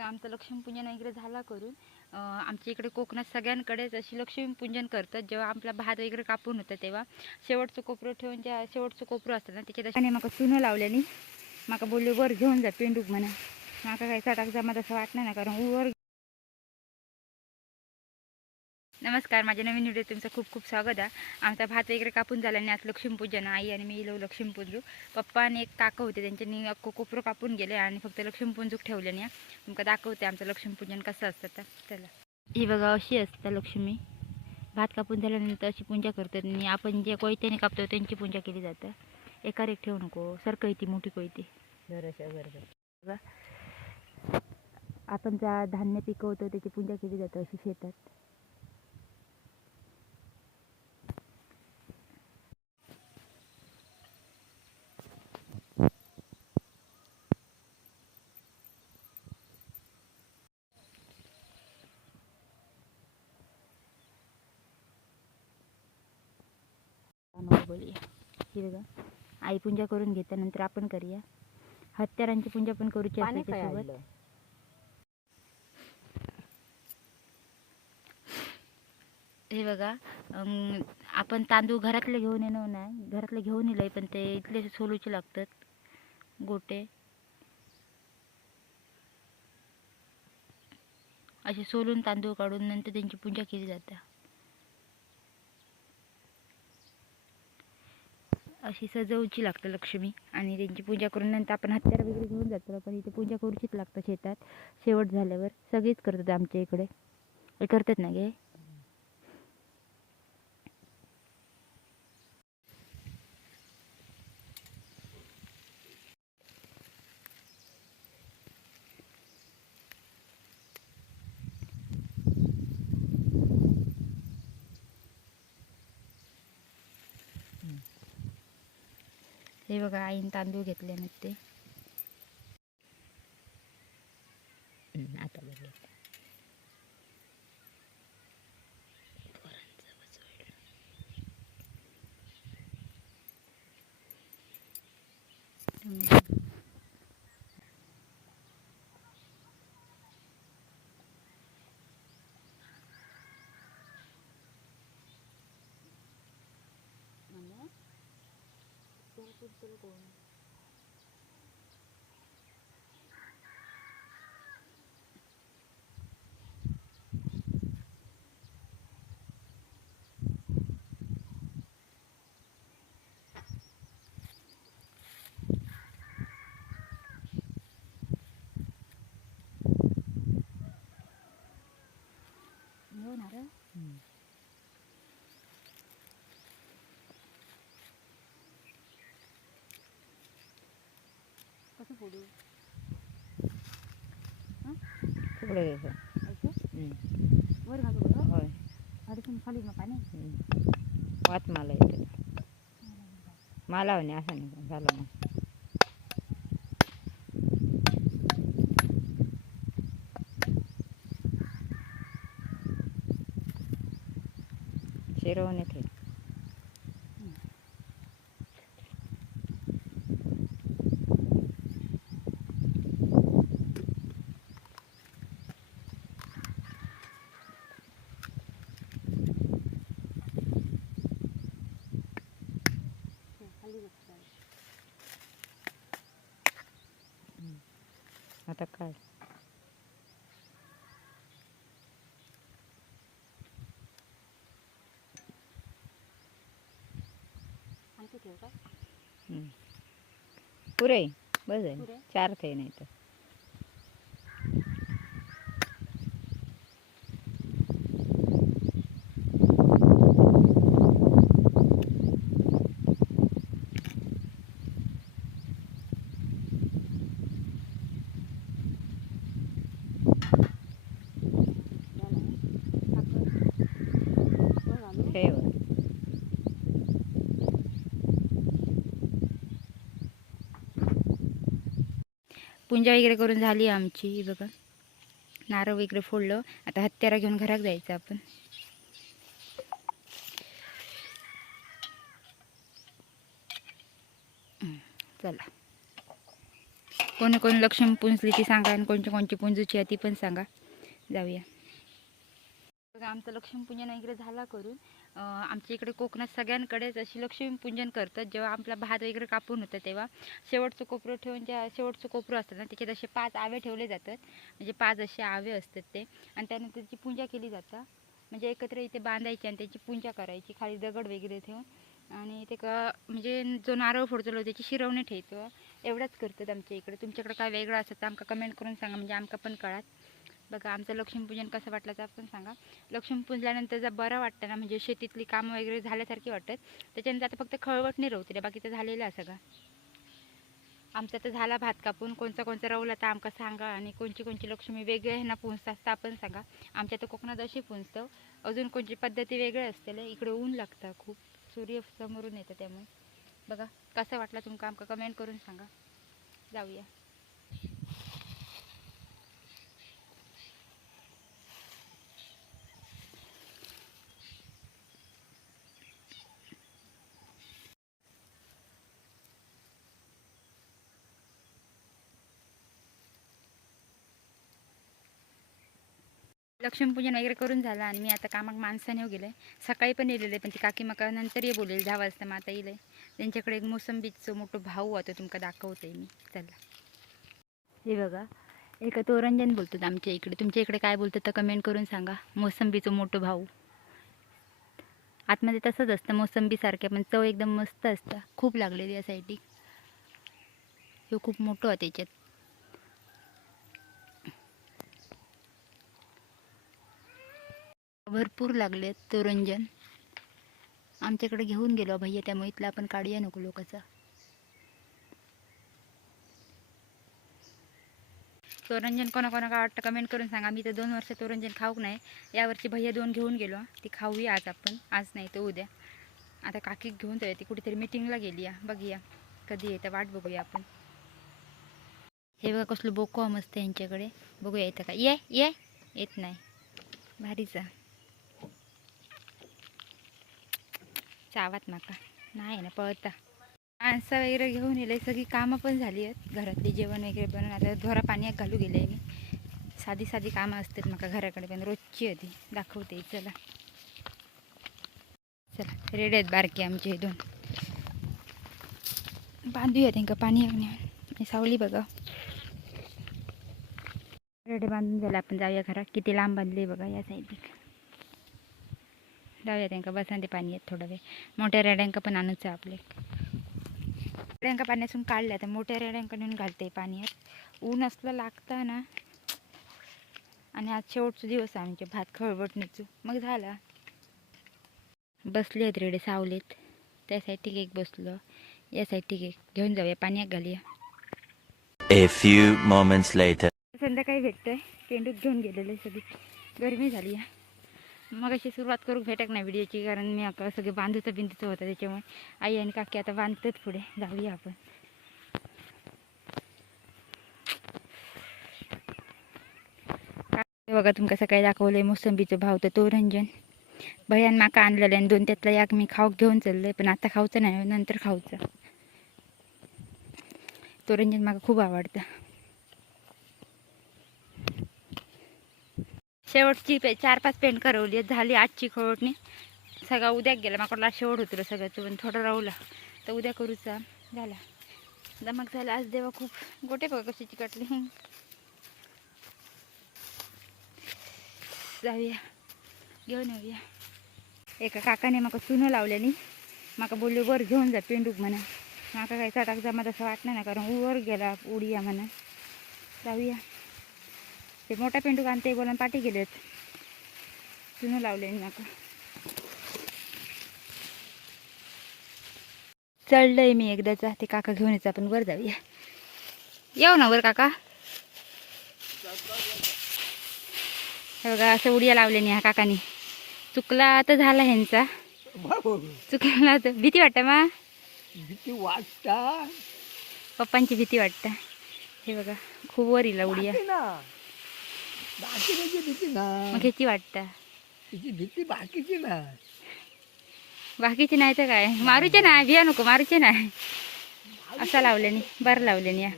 बघा आमचं लक्ष्मीपूजन वगैरे झाला करून आमच्या इकडे कोकणात सगळ्यांकडेच अशी लक्ष्मीपूजन करतात. जेव्हा आपला भात वगैरे कापून होतं तेव्हा शेवटचं कोपरं ठेवून ज्या शेवटचं कोपरं असतं ना त्याच्यात आणि माका चुनं लावल्याने माका बोलले वर घेऊन जा पेंडूक म्हणा. माका काही चटाक जमा तसं वाटणार ना कारण वर नमस्कार माझ्या नवीन व्हिडिओ तुमचं खूप खूप स्वागत आहे. आमचा भात वगैरे कापून झाला आणि आज लक्ष्मीपूजन आई आणि मी लक्ष्मीपूजू. पप्पा आणि एक काका होते त्यांच्यानी अख्खं कोपरं कापून गेले आणि फक्त लक्ष्मीपूजूक ठेवले नाही. तुमका दाखवते आमचं लक्ष्मीपूजन कसं असतं तर चला. ही बघा अशी असतं लक्ष्मी. भात कापून झाल्यानंतर अशी पूजा करतात आणि आपण जे कोयत्याने कापतो त्यांची पूजा केली जातं. एका एक ठेवू नको. सरकं येते मोठी कोयती. बघा. आपण ज्या धान्य पिकवतो त्याची पूजा केली जाते अशी शेतात. बोलूया. ही बघा. आई पूजा करून घेता नंतर आपण करूया. हत्यारांची पूजा पण करूची असते त्याच्यासोबत. हे बघा अं, आपण तांदूळ घरातले घेऊन येणं नाही. घरातले घेऊन येलंय पण ते इथले सोलूचे लागतात. गोटे. असे सोलून तांदूळ काढून नंतर त्यांची पूजा केली जाते. अशी सजवची लागतं लक्ष्मी. आणि त्यांची पूजा करून नंतर आपण हत्यार वगैरे घेऊन जातो. पण इथे पूजा करूचीच लागतं शेतात. शेवट झाल्यावर सगळेच करतात आमच्या इकडे. हे करतात ना गे? हे बघा आईन तांदूळ घेतले ना ते. आता बघ होणार पुढे हम्म. वर घालू बरं होय. अडचण खाली नका नाही. वात मला येते मला म्हणे असं नाही. झालं मग शिरवून येते खाली बघता आता काय. पुरे बस आहे? चार थे नाही तर झालं साखर वर घालू ठेव पूजा वगैरे करून झाली आमची बघा. नारळ वगैरे फोडलं. आता हत्यारा घेऊन घरात जायचं आपण. चला. कोणी कोणी लक्ष्मी पुंजली ती सांगा आणि कोणची कोणची पुंजूची आहे ती पण सांगा. जाऊया. बघा आमचं लक्ष्मीपूजन वगैरे झाला करून आमच्या इकडे कोकणात सगळ्यांकडेच अशी लक्ष्मीपूजन करतात जेव्हा आपला भात वगैरे कापून होतं तेव्हा शेवटचं कोपरं ठेवून ज्या शेवटचं कोपरं असतं ना त्याच्यात असे पाच आवे ठेवले जातात. म्हणजे पाच असे आवे असतात ते. आणि त्यानंतर त्याची पूजा केली जातं. म्हणजे एकत्र इथे बांधायची आणि त्याची पूजा करायची खाली दगड वगैरे ठेवून. आणि ते का म्हणजे जो नारळ फोडतो त्याची शिरवणी ठेवतो. एवढंच करतात आमच्या इकडे. तुमच्याकडे काय वेगळं असतं तर आमका कमेंट करून सांगा. म्हणजे आमका पण कळात बघा आमचं लक्ष्मीपूजन कसं वाटलं तर आपण सांगा. लक्ष्मी पूजल्यानंतर जर बरं वाटतं ना म्हणजे शेतीतली कामं वगैरे झाल्यासारखी वाटत त्याच्यानंतर आता फक्त खळवट नाही बाकी तर झालेलं आहे सगळं. आमचा तर झाला भात कापून कोणचा कोणचा रवला तर आमका सांगा आणि कोणची कोणची लक्ष्मी वेगळी आहे ना पुंजतात तर आपण सांगा. आमच्या तर कोकणात अशी पुंजतं अजून कोणची पद्धती वेगळी असतील इकडे ऊन लागतं खूप सूर्य समोरून येतं त्यामुळे. बघा कसं वाटलं तुमका आमका कमेंट करून सांगा. जाऊया. लक्ष्मीपूजन वगैरे करून झालं आणि मी आता कामाक माणसाने गेले. सकाळी पण येलेले पण ती काकी मका नंतर ये बोलेल दहा वाजता मग आता येईल. त्यांच्याकडे एक मोसंबीचं मोठं भाऊ होतं तुमका दाखवते मी. चला. हे बघा एका तोरंजन बोलतात आमच्या इकडे. तुमच्या इकडे काय बोलतात तर कमेंट करून सांगा. मोसंबीचं मोठं भाऊ. आतमध्ये तसंच असतं मोसंबीसारखं पण चव एकदम मस्त असतं. खूप लागलेली या साईडी हे खूप मोठं होतं त्याच्यात. भरपूर लागलेत तोरंजन आमच्याकडे घेऊन गेलो भैया त्यामुळे इथला आपण काढूया नको लोकांचा. तोरंजन कोणा कोणा काय वाटतं कमेंट करून सांगा. मी तर दोन वर्ष तोरंजन खाऊक नाही. यावर्षी भैया दोन घेऊन गेलो. ती खाऊया आज आपण. आज नाही तर उद्या. आता काकी घेऊन जाऊया ती कुठेतरी मिटिंगला गेली या बघूया. कधी येतं वाट बघूया आपण. हे बघा कसलं बोको मस्त यांच्याकडे. बघूया येतं का ये ये. येत नाही. भारीचा चावात माका नाही ना पळता. माणसं वगैरे घेऊन येले सगळी कामं पण झाली आहेत. घरातली जेवण वगैरे बनवून आता धोरा पाण्यात घालू गेले मी. साधी साधी कामं असतात माका घराकडे पण रोजची होती. दाखवते चला. चला रेड आहेत बारके आमचे दोन. बांधूया त्यांना पाणी आणि सावली बघा. रेडे बांधून झालं आपण जाऊया घरात. किती लांब बांधले बघा या साईडला जाऊया त्यांना बसांते पाणी येत थोडा वेळ. मोठ्या रेड्यांका पण आणूच आहे आपले. रेड्यांका पाण्यातून काढल्या तर मोठ्या रेड्यांका नेऊन घालते पाण्यात ऊन असलं लागतं ना. आणि आज शेवटचा दिवस आहे आमचे भात खळबटणीचं मग झाला. बसले आहेत रेडे सावलेत. त्या साईड एक बसलो. या साईड एक. घेऊन जाऊया पाण्यात घालूया. A few moments later. संध्याकाळी भेटतोय. पेंडूत घेऊन गेलेले सगळी. गरमी झाली आहे. मग अशी सुरुवात करू भेटक नाही व्हिडिओची कारण मी आता सगळे बांधूचं बिंदूचं होतं त्याच्यामुळे आई आणि काकी आता बांधतात पुढे. जाऊया आपण. हे बघा तुमका सकाळी दाखवलंय मोसंबीचं भाव तर तोरंजन भयान माका आणलेलं आणि दोन त्यातला याक मी खाऊ घेऊन चाललंय पण आता खाऊचं नाही नंतर खाऊचं. तोरंजन माका खूप आवडतं. शेवटची पे चार पाच पेंट करवली आहेत. झाली आजची खवटणी सगळा उद्या गेला. माकडला शेवट होतं सगळ्याचं पण थोडं राहूला. तर उद्या करूचा झाला. दमक झाला. आज देवा खूप गोटे बघा कशी चिकटली. जाऊया. घेऊन येऊया. एका काकाने माका चुनं लावल्यानी माका बोलले वर घेऊन जा पेंडूक म्हणा. माका काही चटाक जमा तसं वाटणार ना कारण वर गेला उडिया म्हणा. जाऊया. ते मोठा पेंडूक आणते बोला पाठी गेलेत चुनं लावले नाका चढलंय मी एकदाचा ते काका घेऊन यायचं आपण वर जाऊया. येऊ ना वर काका. हे बघा असं उडिया लावले ह्या काकानी. चुकला तर झाला ह्यांचा. चुकला तर भीती वाटतं मा. भीती वाटता. पप्पांची भीती वाटतं. हे बघा खूप वर इला उडिया बाकीची भीती ना. मग ह्याची वाटतं. तिची भीती बाकीची ना. बाकीचे नाही तर काय? मारूचे नाही भिया नको मारूचे नाही असा लावल्याने बरं लावल्याने या.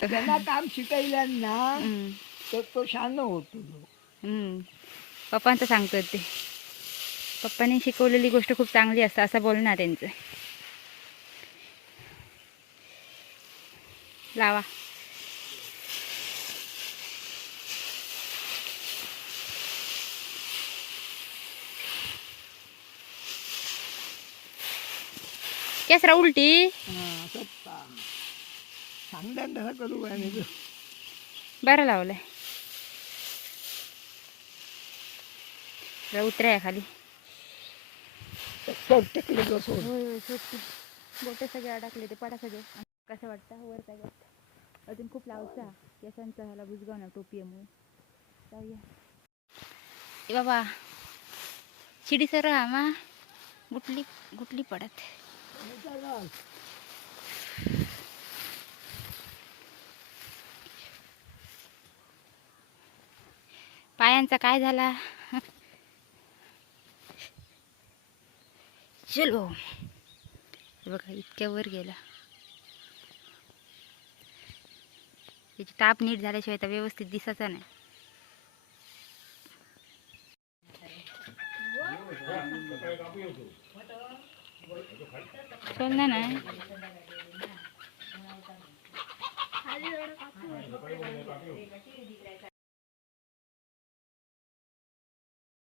त्यांना काम शिकायला तर तो शान होतो. पप्पांचं सांगतो ते. पप्पाने शिकवलेली गोष्ट खूप चांगली असतं असं बोलणं आहे त्यांचं. लावा. केसरा उलटी. बरं लावलंय. उतराय खाली. बोटे सगळे अडकले ते पडा सगळे. कसं वाटतं? वर काय वाटतं अजून खूप लावचा. केसांचा ह्याला बुजगाव ना टोपीमुळे जाऊया बाबा शिडी सर मा गुटली गुटली पडत. पायांचा काय झाला? चलो बघा इतक्या वर गेला. त्याची ताप नीट झाल्याशिवाय तर व्यवस्थित दिसायचा नाही. चल